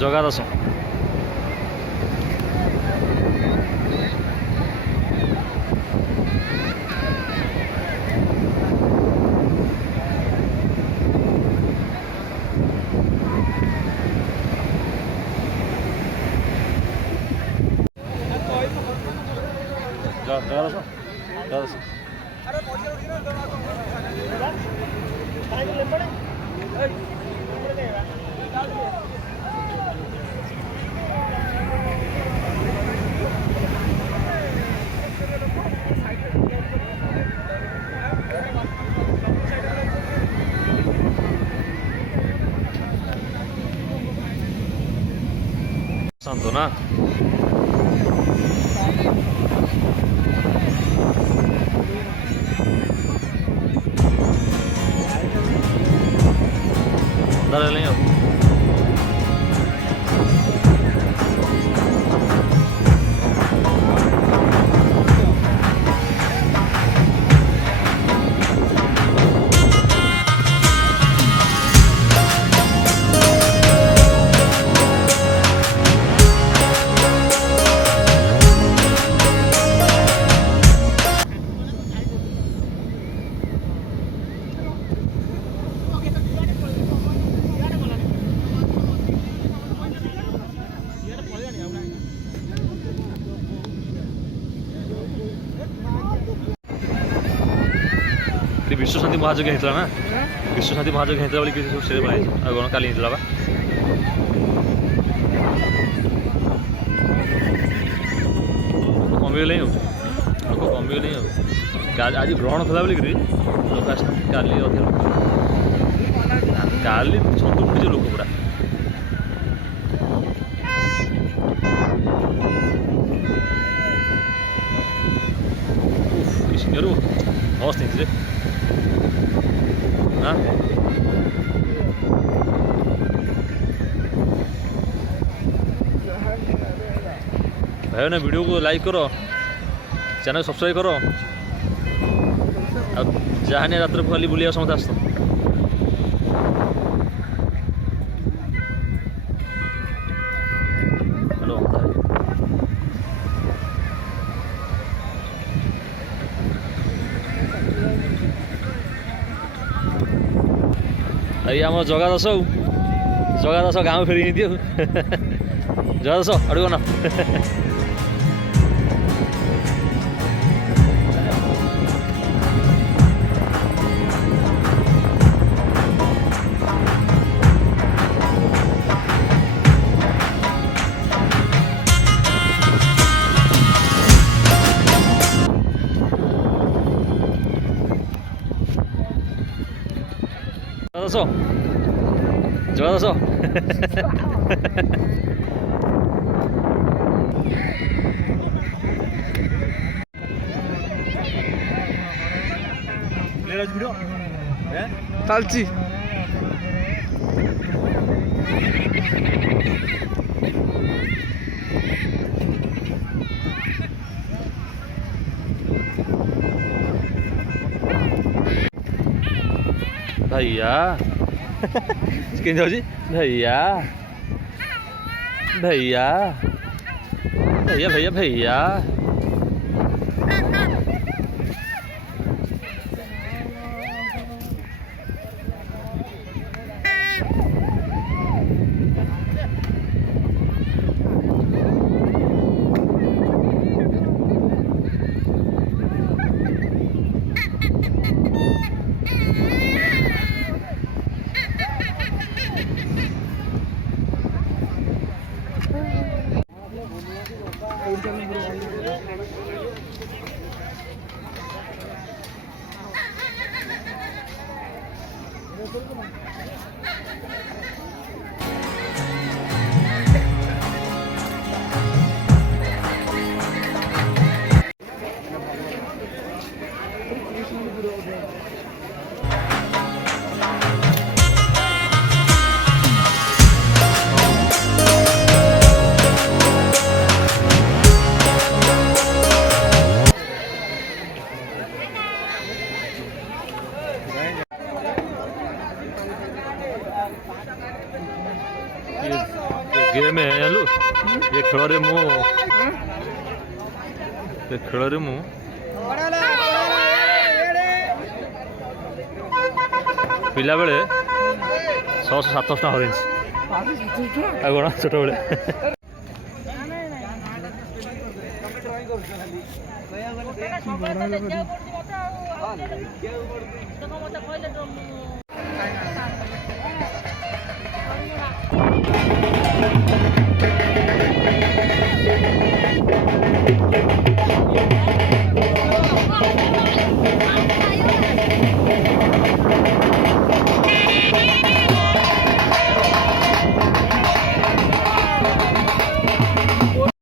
Jaga Das santo na dale leño विश्वशांति महायज्ञ होता ना विश्वशांति महायज्ञ होता बोली सब से बनाई कौन काली होता बा कमिगले लोक कमिगले आज ग्रहण था बोलिक लोक आस काली अधे लोक काली छंद उठे लोक पूरा मस्त रे हाँ भाई ना वीडियो को लाइक करो चैनल सब्सक्राइब करो जहाँ रात को खाली बुलिया समस्त आस ये आम जगा दास गाँव फेरी नहीं दियो जगा दास अड़ो ना जगा दास चालची भैया के जाऊँ भैया भैया भैया भैया भैया ଖେଳରେ ମୁଁ ସେ ଖେଳରେ ମୁଁ ପିଲାବେଳେ 600-700 ଟଙ୍କା ହରେଇଛି। ଆଉ କ'ଣ ଛୋଟବେଳେ Thank you.